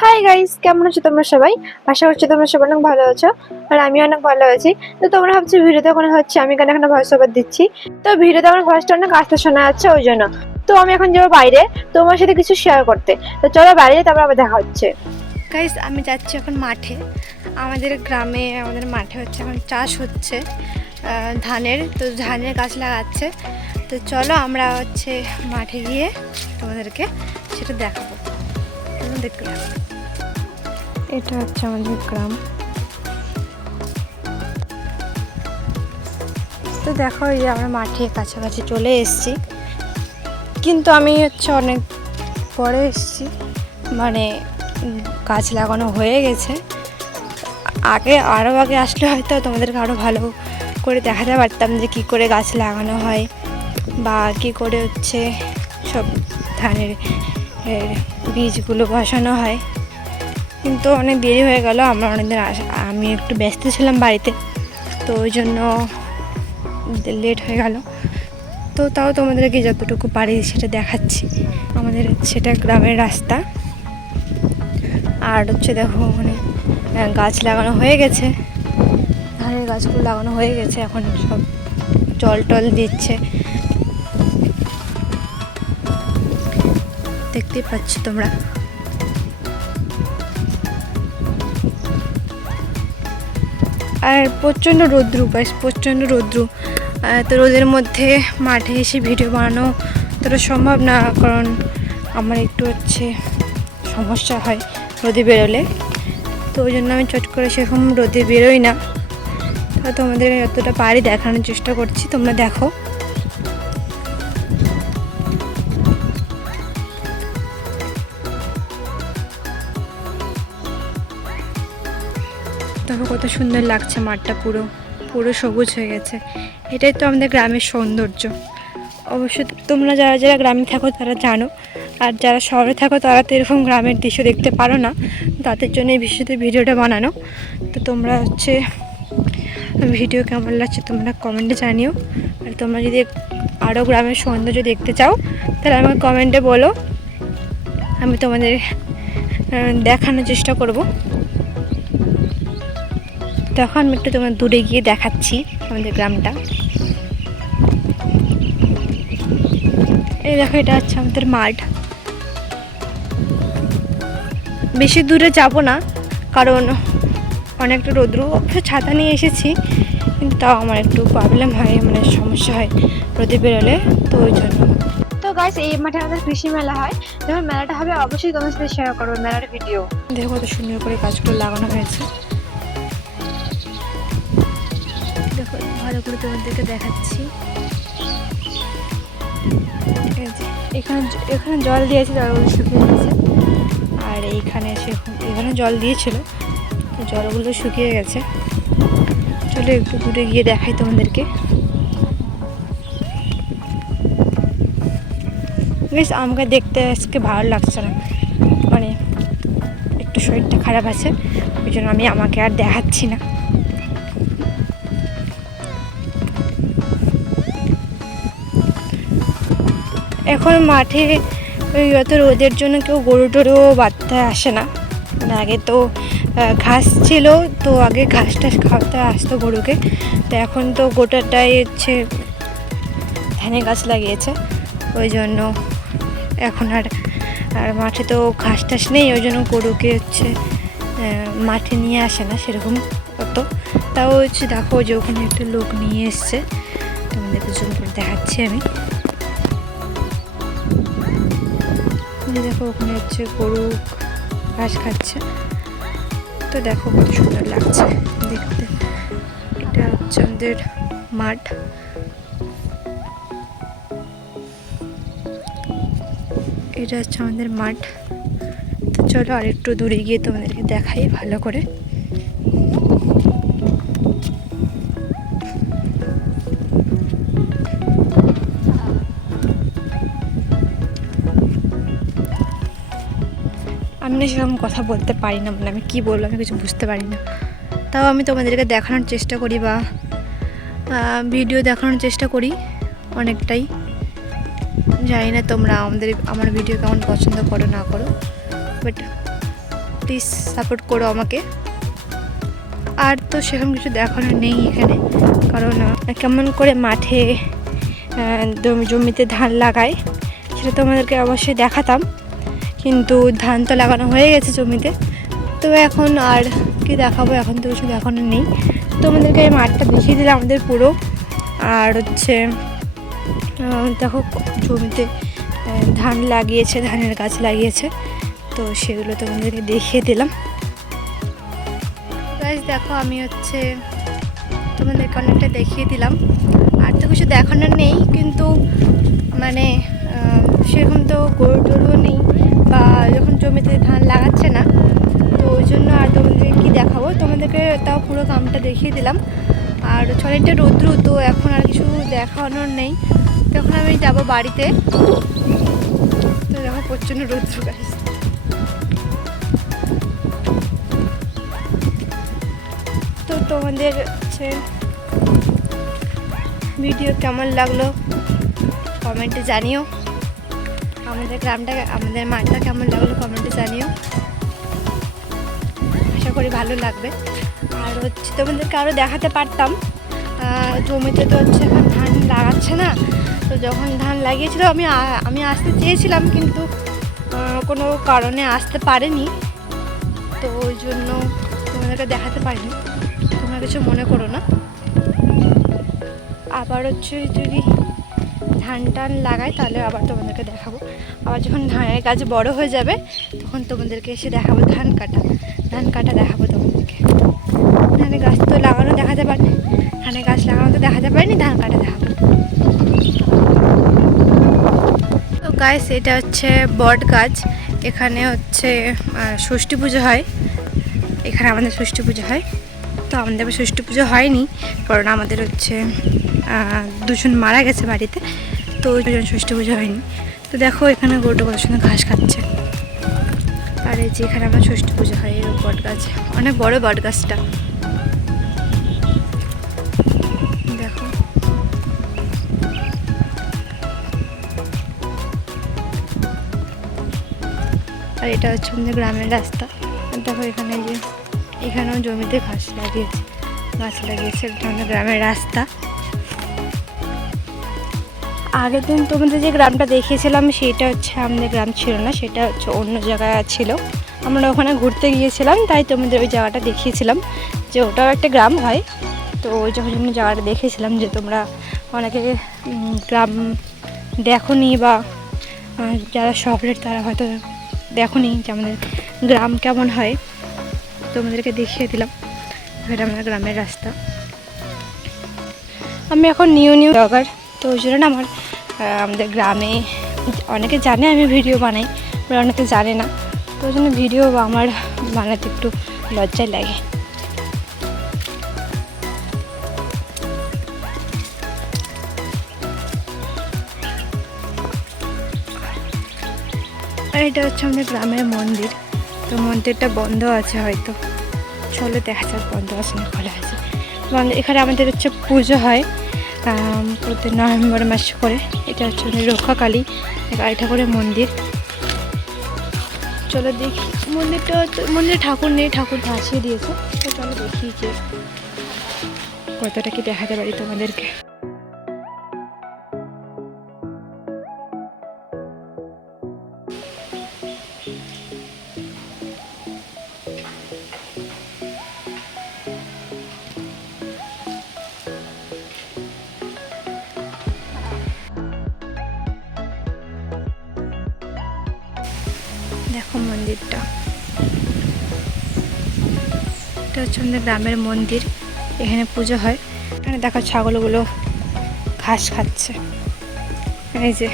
Hi guys কেমন আছো তোমরা সবাই? আশা করছি তোমরা সবাই অনেক ভালো আছো, আর আমি অনেক ভালো আছি। তো তোমরা ভাবছি ভিডিওতে কোনো হচ্ছে, আমি কেন এখানে ভয়েস ওভার দিচ্ছি? তো ভিডিওতে আমার ভয়েসটা অনেক আস্তে শোনা যাচ্ছে, ওই জন্য। তো আমি এখন যাব বাইরে, তোমার সাথে কিছু শেয়ার করতে। তো চলো বাইরে, তারপর আবার দেখা হচ্ছে। গাইস আমি যাচ্ছি এখন মাঠে। আমাদের গ্রামে, আমাদের মাঠে হচ্ছে এখন চাষ হচ্ছে ধানের। তো ধানের গাছ লাগাচ্ছে। তো চলো আমরা হচ্ছে মাঠে গিয়ে তোমাদেরকে সেটা দেখাবো। দেখতে থাকো এটা হচ্ছে আমাদের গ্রাম। তো দেখো, এই যে আমরা মাঠে কাছাকাছি চলে এসেছি। কিন্তু আমি হচ্ছে অনেক পরে এসেছি। মানে গাছ লাগানো হয়ে গেছে। আগে আরও আগে আসলে হয়তো তোমাদেরকে আরও ভালো করে দেখাতে পারতাম যে কী করে গাছ লাগানো হয় বা কী করে হচ্ছে সব ধানের বীজগুলো বসানো হয়। কিন্তু অনেক দেরি হয়ে গেল, আমরা অনেকদিন আমি একটু ব্যস্ত ছিলাম বাড়িতে, তো ওই জন্য লেট হয়ে গেল। তো তাও তোমাদেরকে যতটুকু পারি সেটা দেখাচ্ছি। আমাদের সেটা গ্রামের রাস্তা। আর হচ্ছে দেখো মানে গাছ লাগানো হয়ে গেছে। ধানের গাছগুলো লাগানো হয়ে গেছে, এখন সব জল টল দিচ্ছে। দেখতেই পাচ্ছ তোমরা। আর প্রচণ্ড রৌদ্র বাস প্রচণ্ড রৌদ্র। তো রোদের মধ্যে মাঠে এসে ভিডিও বানানো তোটা সম্ভব না, কারণ আমার একটু হচ্ছে সমস্যা হয় রোদে বেরোলে। তো ওই জন্য আমি চট করে সেরকম রোদে বেরোই না। তো তোমাদের অতটা পারি দেখানোর চেষ্টা করছি, তোমরা দেখো। দেখো কত সুন্দর লাগছে মাঠটা পুরো। পুরো সবুজ হয়ে গেছে। এটাই তো আমাদের গ্রামের সৌন্দর্য। অবশ্য তোমরা যারা যারা গ্রামে থাকো, তারা জানো। আর যারা শহরে থাকো, তারা তো এরকম গ্রামের দৃশ্য দেখতে পারো না। তাদের জন্য এই বিশেষত ভিডিওটা বানানো। তো তোমরা হচ্ছে, ভিডিও কেমন লাগছে তোমরা কমেন্টে জানিও। আর তোমরা যদি আরও গ্রামের সৌন্দর্য দেখতে চাও, তাহলে আমাকে কমেন্টে বলো। আমি তোমাদের দেখানোর চেষ্টা করব। তখন আমি একটু তোমার দূরে গিয়ে দেখাচ্ছি আমাদের গ্রামটা। এই দেখো এটা হচ্ছে আমাদের মাঠ। বেশি দূরে যাব না কারণ অনেকটা রৌদ্র। অবশ্য ছাতা নিয়ে এসেছি কিন্তু তাও আমার একটু প্রবলেম হয় মানে সমস্যা হয় রোদে বেরোলে তো ওই জন্য। তো গাছ এই মাঠে আমাদের কৃষি মেলা হয়। যখন মেলাটা হবে অবশ্যই তোমার সাথে শেয়ার করব মেলার ভিডিও দেখো কত সুন্দর করে গাছগুলো লাগানো হয়েছে। ভালো তোমাদেরকে দেখাচ্ছি। এখানে এখানে জল দিয়েছে, জলগুলো শুকিয়ে গেছে। আর এইখানে সে এখানে জল দিয়েছিল জলগুলো শুকিয়ে গেছে। চলো একটু দূরে গিয়ে দেখাই তোমাদেরকে। বেশ, আমাকে দেখতে আজকে ভালো লাগছে না। মানে একটু শরীরটা খারাপ আছে, ওই জন্য আমি, আমাকে আর দেখাচ্ছি না। এখন মাঠে ওই অত রোদের জন্য কেউ গরু টরুও বাঁধতে আসে না। আগে তো ঘাস ছিল, তো আগে ঘাস টাস খাওয়াতে আসতো গরুকে। তো এখন তো গোটাটাই হচ্ছে ধানে গাছ লাগিয়েছে। ওই জন্য এখন আর আর মাঠে তো ঘাস টাস নেই, ওই জন্য গরুকে হচ্ছে মাঠে নিয়ে আসে না সেরকম অত। তাও হচ্ছে দেখো যে ওখানে একটা লোক নিয়ে এসছে। তোমাদেরকে করে দেখাচ্ছি আমি। দেখো ওখানে হচ্ছে গরু ঘাস খাচ্ছে। তো দেখো কত সুন্দর লাগছে দেখতে। এটা হচ্ছে আমাদের মাঠ। এটা হচ্ছে আমাদের মাঠ। তো চলো আর একটু দূরে গিয়ে তোমাদেরকে দেখাই ভালো করে। আমি না সেরকম কথা বলতে পারি না মানে আমি কী বলব আমি কিছু বুঝতে পারি না। তাও আমি তোমাদেরকে দেখানোর চেষ্টা করি বা ভিডিও দেখানোর চেষ্টা করি অনেকটাই। জানি না তোমরা আমাদের, আমার ভিডিও কেমন পছন্দ করো, না করো। বাট প্লিজ সাপোর্ট করো আমাকে। আর তো সেরকম কিছু দেখানো নেই এখানে, কারণ কেমন করে মাঠে জমি- জমিতে ধান লাগায়, সেটা তোমাদেরকে অবশ্যই দেখাতাম। কিন্তু ধান তো লাগানো হয়ে গেছে জমিতে। তো এখন আর কি দেখাবো, এখন তো কিছু দেখানো নেই। তোমাদেরকে এই মাঠটা দেখিয়ে দিলাম আমাদের পুরো। আর হচ্ছে দেখো জমিতে ধান লাগিয়েছে, ধানের গাছ লাগিয়েছে। তো সেগুলো তোমাদেরকে দেখিয়ে দিলাম। দেখো আমি হচ্ছে তোমাদেরকে অনেকটা দেখিয়ে দিলাম। আর তো কিছু দেখানোর নেই, কিন্তু মানে সেরকম তো গরু টরুও নেই বা যখন জমিতে ধান লাগাচ্ছে না, তো ওই জন্য আর তোমাদেরকে কী দেখাবো? তোমাদেরকে তাও পুরো কামটা দেখিয়ে দিলাম। আর অনেকটা রৌদ্র, তো এখন আর কিছু দেখানোর নেই। তখন আমি যাব বাড়িতে। তো দেখো প্রচণ্ড রৌদ্র গাছ তো তোমাদের হচ্ছে ভিডিও কেমন লাগল? কমেন্টে জানিও। আমাদের গ্রামটা, আমাদের মাঠটা কেমন লাগল কমেন্টে জানিও। আশা করি ভালো লাগবে। আর হচ্ছে তোমাদেরকে আরও দেখাতে পারতাম। জমিতে তো হচ্ছে ধান লাগাচ্ছে না। তো যখন ধান লাগিয়েছিল, আমি আমি আসতে চেয়েছিলাম কিন্তু কোনো কারণে আসতে পারেনি। তো ওই জন্য তোমাদেরকে দেখাতে পারিনি। তোমরা কিছু মনে করো না। আবার হচ্ছে যদি ধান টান লাগাই, তাহলে আবার তোমাদেরকে দেখাবো। আবার যখন ধানের গাছ বড় হয়ে যাবে, তখন তোমাদেরকে এসে দেখাবো ধান কাটা। ধান কাটা দেখাবো তোমাদেরকে। ধানের গাছ তো লাগানো দেখাতে পারি ধানের গাছ লাগানো তো দেখাতে পারিনি ধান কাটা দেখাবো। তো গাছ এটা হচ্ছে বট গাছ। এখানে হচ্ছে ষষ্ঠী পুজো হয়। এখানে আমাদের ষষ্ঠী পুজো হয়। তো আমাদের ষষ্ঠী পুজো হয়নি কারণ আমাদের হচ্ছে দুজন মারা গেছে বাড়িতে। তো ওই জন্য ষষ্ঠী পুজো হয়নি। তো দেখো এখানে গরুটা কত সুন্দর ঘাস খাচ্ছে। আর এই যে এখানে আমার ষষ্ঠী পুজো হয় এই বট গাছ। অনেক বড় বট গাছটা। দেখো। আর এটা হচ্ছে আমাদের গ্রামের রাস্তা। দেখো এখানে যে, এখানেও জমিতে ঘাস লাগিয়েছে। গাছ লাগিয়েছে, এটা আমাদের গ্রামের রাস্তা। আগের দিন তোমাদের যে গ্রামটা দেখিয়েছিলাম, সেটা হচ্ছে আমাদের গ্রাম ছিল না, সেটা হচ্ছে অন্য জায়গায় ছিল। আমরা ওখানে ঘুরতে গিয়েছিলাম, তাই তোমাদের ওই জায়গাটা দেখিয়েছিলাম যে ওটাও একটা গ্রাম হয়। তো ওই যখন আমি জায়গাটা দেখেছিলাম যে তোমরা অনেকে গ্রাম দেখোনি বা যারা শহরের তারা হয়তো দেখোনি যে আমাদের গ্রাম কেমন হয়, তোমাদেরকে দেখিয়ে দিলাম। এটা আমাদের গ্রামের রাস্তা। আমি এখন নিউ নিউ ব্লগার, তো ওই জন্য আমার আমাদের গ্রামে অনেকে জানে আমি ভিডিও বানাই আবার অনেকে জানে না। তো ওই জন্য ভিডিও আমার বানাতে একটু লজ্জায় লাগে। আর এটা হচ্ছে আমাদের গ্রামের মন্দির। তো মন্দিরটা বন্ধ আছে হয়তো। চলো দেখা যাক বন্ধ আছে না খোলা আছে। এখানে আমাদের হচ্ছে পুজো হয়। প্রতি নভেম্বর মাস করে। এটা হচ্ছে রক্ষাকালী কালী ঠাকুরের মন্দির। চলো দেখি। মন্দিরটা মন্দিরে ঠাকুর নেই, ঠাকুর ভাসিয়ে দিয়েছে। তো চলো দেখি যে কতটা কি দেখাতে পারি তোমাদেরকে। মন্দিরটা। এটা হচ্ছে আমাদের গ্রামের মন্দির, এখানে পুজো হয়। এখানে দেখো ছাগলগুলো ঘাস খাচ্ছে। এই যে।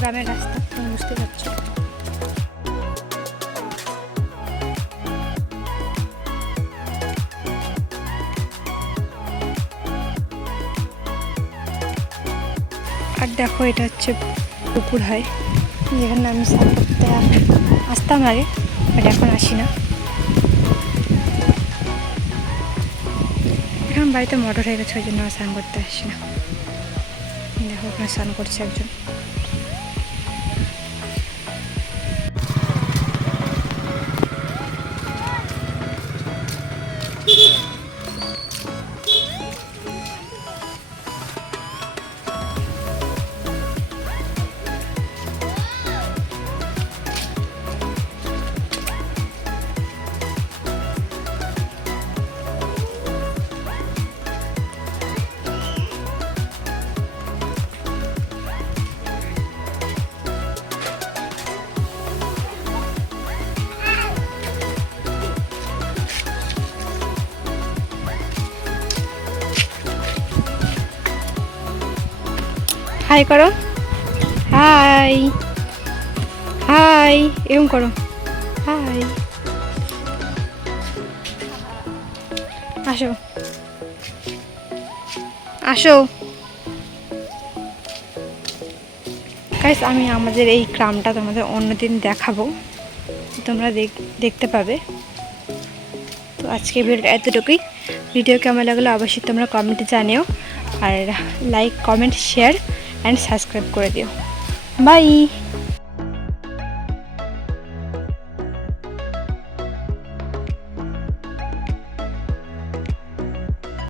গ্রামের রাস্তা, তুমি বুঝতে পারছ। আর দেখো এটা হচ্ছে পুকুর হয় যেখানে আমি স্নান করতে আসতাম আগে, বাট এখন আসি না। এখন বাড়িতে মোটর হয়ে গেছে, ওই জন্য স্নান করতে আসি না। দেখো ওখানে স্নান করছে একজন। হাই করো হাই হাই এরকম করো হাই আসো আসো গাইস আমি আমাদের এই গ্রামটা তোমাদের অন্যদিন দেখাবো। তোমরা দেখ- দেখতে পাবে। তো আজকে ভিডিওটা এতটুকুই। ভিডিও কেমন লাগল অবশ্যই তোমরা কমেন্টে জানিও। আর like comment share and subscribe করে দিও। বাই